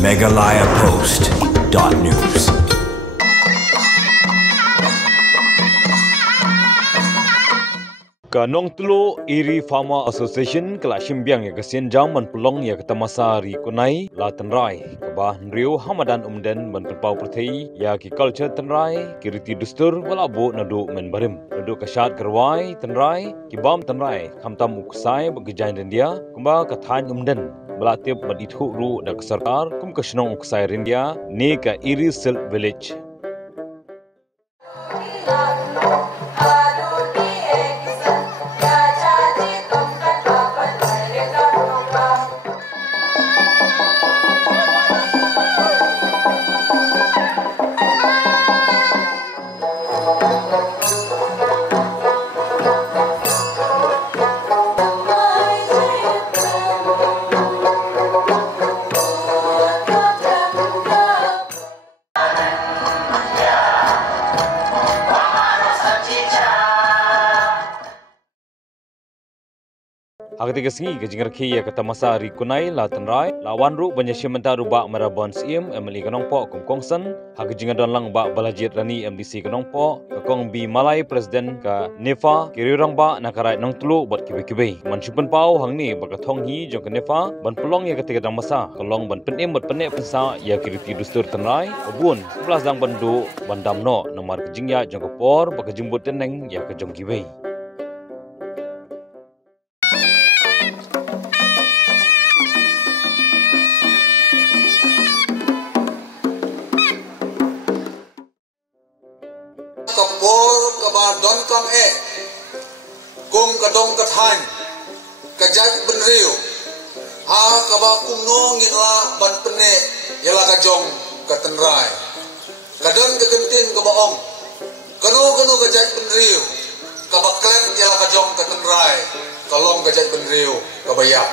megalayapost.news. Kanong Tulu Iri Farmer Association kala Simbiang ya kesian jam man pelong ya ketamasa ri kunai la tenrai kebah nriu Hamadan umden man pelpau perthei ya ki culture tenrai ki riti dustur walabu nadu men barim nadu kasyat kerwai tenrai ki bam tenrai khamtam uksai begejain India kumba kathan umden melatip badithu ru da sarkar kum kasnong uksai India ne ka Iri Silk Village. Ketika sengi kejingar kia kata masa ri kunai la tenrai lawan ru banyasimenta ruba marabon sim emli kanongpo kumkongsan kejingar don lang ba balajit rani MDC kanongpo kakong bi malai presiden ka nefa kirirang ba nakarai nong tulu bot kibe-kibe mansupan pau hangni bakathong hi jong ka nefa ban pelong ya ketika dang masa kolong ban penem bot penek pensa ya kiriti dustur tenrai obun 11 dang bandu bandamno nomor kejingya jong kapor bakajumbut teneng ya kejong kibe. Kapor kabar don kam kum kadong kathan kajat benriu ha kaba kumno ngila ban pene yala kajong katenrai kadon kegentin kabaong kanu kajat benriu kabaklen yala kajong katenrai kalong kajat benriu kabaya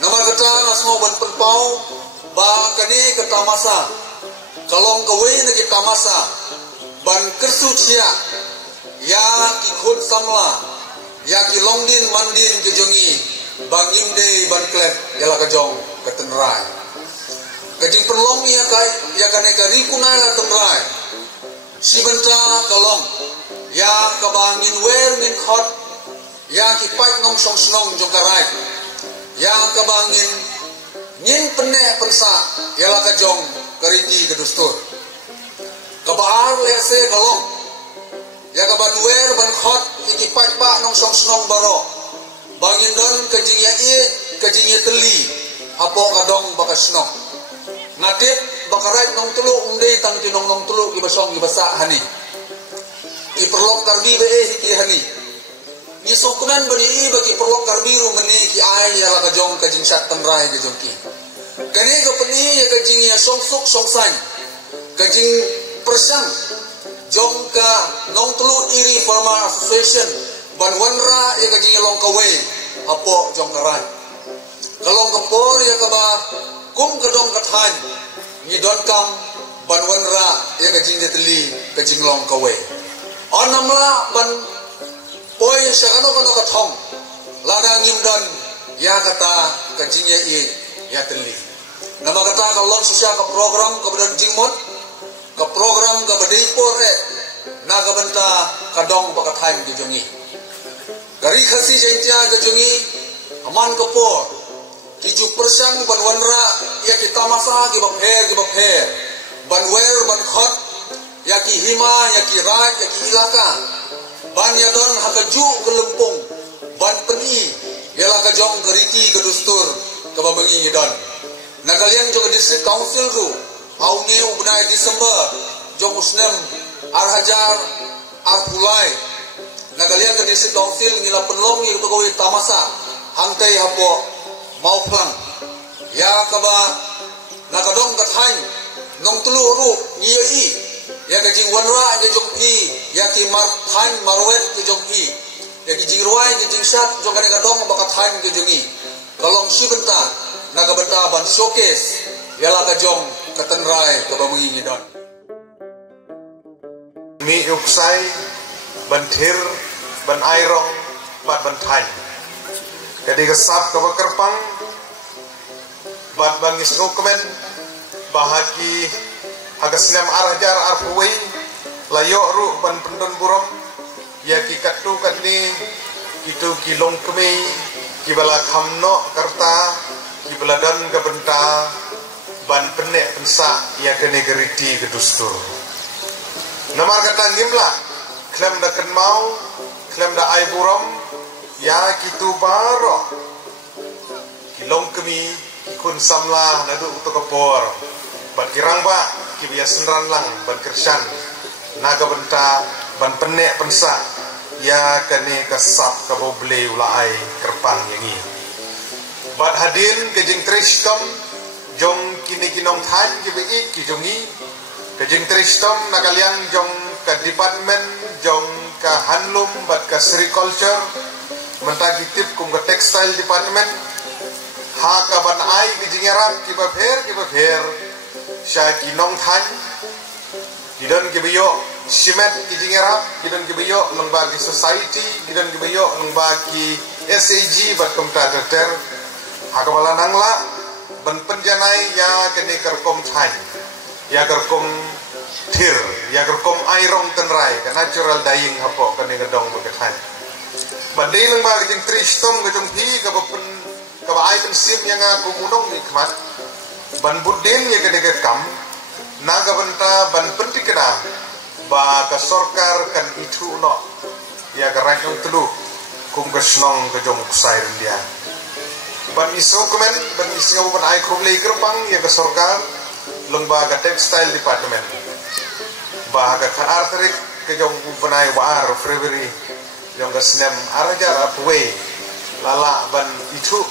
nama kata asmo ban penpau ba kani kata masa kalong kawai na kita masa ban kersucia ya ki khun samla ya ki longdin mandin kejongi bang imde ban klep yala kajong katenrai kajing perlong ya kane kari kunai la tenrai si benta kalong ya kabangin wer min khot ya ki pai nong song snong jong karai ya kabangin nyin pene pensa yala kajong kariti kedustur kabar lese kalong ya kaban wer ban khot iki pai ba nong song snong baro bangin don kajingya teli apo kadong bakasnong natip bakarai nong tulu unde tang tinong nong tulu ibasong ibasa hani iperlok karbi be hiki hani ni sokunan bani bagi perlok karbi ru meni ki ai ya la kajong kajing sat tenrai kajong ki kani ko peni ya kajingya song suk song san kajing persang jongka nong telu Iri Farmer Association ban wanra ya kajing long kawe apo jongkarai kalong kapor ya kaba kum kadong kathan ni don kam ban wanra ya kajing deteli kajing long kawe onamla ban poi sakano kano kathong ladang imdan ya kata kajingnya ya teli nama kata kalong sosial ka program kebedan jingmot ke program ke bedipor na ke benta kadong bakathain ke jongi gari khasi jentia ke jongi aman ke por 7% ban wanra ya kita masa ke bapher ban wer ban khot ya ki hima ya ki raj ya ki ilaka ban ya don hakaju ke lempung ban peni yala ke jong keriti ke dustur ke babangi don na kalian juga district council tu Auni ubnai Desember jong usnem arhajar arpulai nagalian ke district council ngila penlong yang pegawai tamasa hangtai hapo mau plang ya kaba nakadong kathain nong tulu ru ngiyi ya kajing wanra ya jong pi ya ki marthain marwet ke jong pi ya ki jingruai ke jingsat jong kadong bakathain ke jongi kalong sibenta nagabenta ban showcase yala kajong katenrai kabamungi don mi uksai banthir ban airong bat banthai kadi kesap ka kerpang bat bangis ngokemen bahagi hagasnem arjar arpuwei layok ru ban pendon burom ya ki katu kadni itu kilong kemi kibala khamno karta kibala dan gabenta ban penek pensa ya ke negeriti kedustur namar kata ngimla klem da ken mau klem da ai burom ya kitu baro kilong kemi ikun samla nadu utokapor ban kirang ba kibiya senran lang ban kersan naga benta ban penek pensa ya kane kasap kaboble ulai kerpang yangi bat hadin kejing tristom jong kini kinong than kibi kijongi kejing tristom nagaliang jong ka department jong ka handloom bat ka agriculture mentagi tip kum ka textile department ha ka ban ai kejing yaram kiba pher sha kinong than kidon kibiyo simet kijing erap kidon kibiyo lembagi society kidon kibiyo lembagi SAG bat komputer ter hakabala nangla ban penjanai ya kene kerkom than ya kerkom thir ya kerkom airong tenrai ka natural dying hapo kene gedong begethan bandai lembagi jing tristom gejong pi ka pen ka ai pensim yang aku munong nikmat ban budin ya kene gekam naga benta ban pentikena ba ka sorkar kan itu no ya garang yang telu kum kesnong ke jong kusai dia ban iso komen ban isio ban ai kumlei kerpang ya ka sorkar lembaga textile department ba ka arterik ke jong banai war February jong ka snem arajar apwe lala ban itu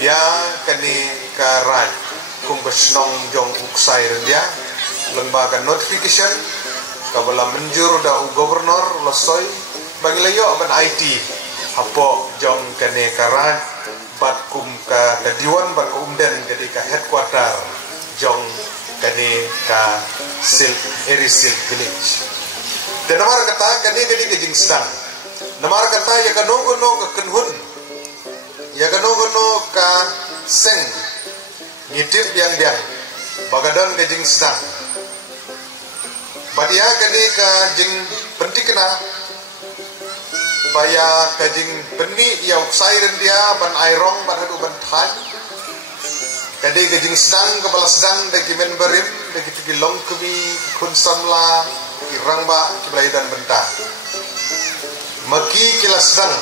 ya kani ka rai kum kesnong jong kusai dia lembaga notification kabala menjur da gubernur losoi bagi layo ban IT hapo jong kane karan bat kum ka diwan bat umden jadi ka headquarter jong kane ka sil village dan namar kata kane jadi kejing sedang namar kata ya kanogono ka kenhun ya kanogono ka seng ngitip yang bagadan kejing sedang badia kani ka jing pentikna baya ka jing penni ya uksairen dia ban airong ban hadu ban than kadi ka jing sedang ka bala sedang dagi memberim dagi tigi longkumi kun samla kirangba kiblai dan benta maki kila sedang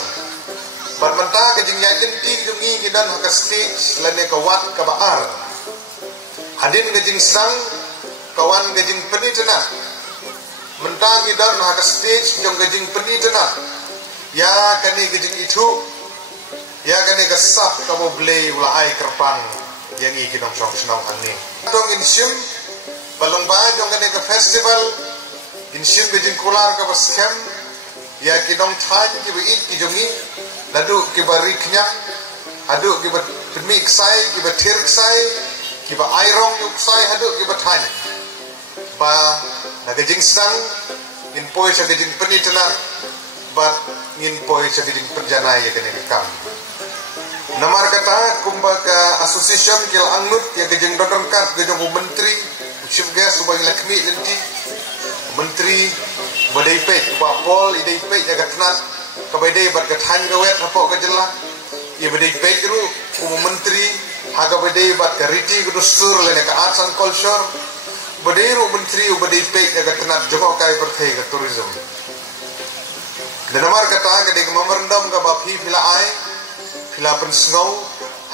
ban benta ka jing yaden ti jungi kidan haka stage lane ka wat ka baar hadin ka jing sedang kawan ka jing penni tena mentangi dan haka stage jong gajing penitena ya kani gajing itu ya kani gasap kabo blay ulai kerpang yang iki dong song senong ani dong insim balong ba jong kani ke festival insim gajing kular ka baskem ya kidong than ki bi ki jongi ladu ki bariknya adu ki ba mix sai ki ba thir sai ki ba airong yuk sai adu ki ba than ba nagajing sedang ngin poi sa gajing penitena bat ngin poi sa gajing penjanai ya kene kam namar kata kumbaga association kil angnut ya gajing dodongkat gajing menteri chief guest ubang lakmi lenti menteri badai pej ba pol idai pej ya gatnat kabadai bat gathan gawet hapo gajela ya badai pej ru menteri haga badai bat kariti gudustur lene ka arts and culture Badiru menteri ubadi pek agar tenat joko kai berthai ke tourism. Dan namar kata ke dek memerendam ke bapi pila ai pila pensnau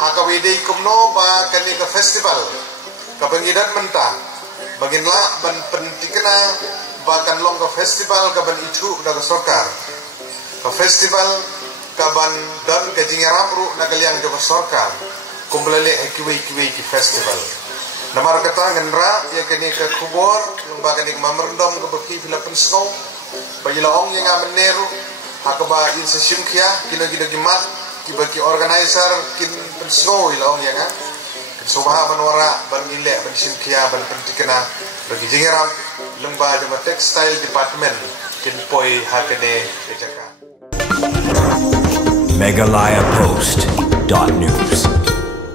haka wedei kumno ba kani ke festival ke pengidan mentah baginla ban pentikena bahkan long ke festival ke ban itu dah sorkar ke festival ke ban dan ke jingarapru nagaliang joko sorkar kumblele kiwi ki festival. Namar kata ngendra ya kini ke kubor lembaga ning mamerndom ke beki pila pensong bagi laong yang ameneru hakaba in sesim kia kino gimat ki bagi organizer kin pensong laong yang kan sobaha banwara ban ile ban sim kia ban pentikena bagi jingeram lembaga textile department kin poi hakene ejaka Megalayapost.news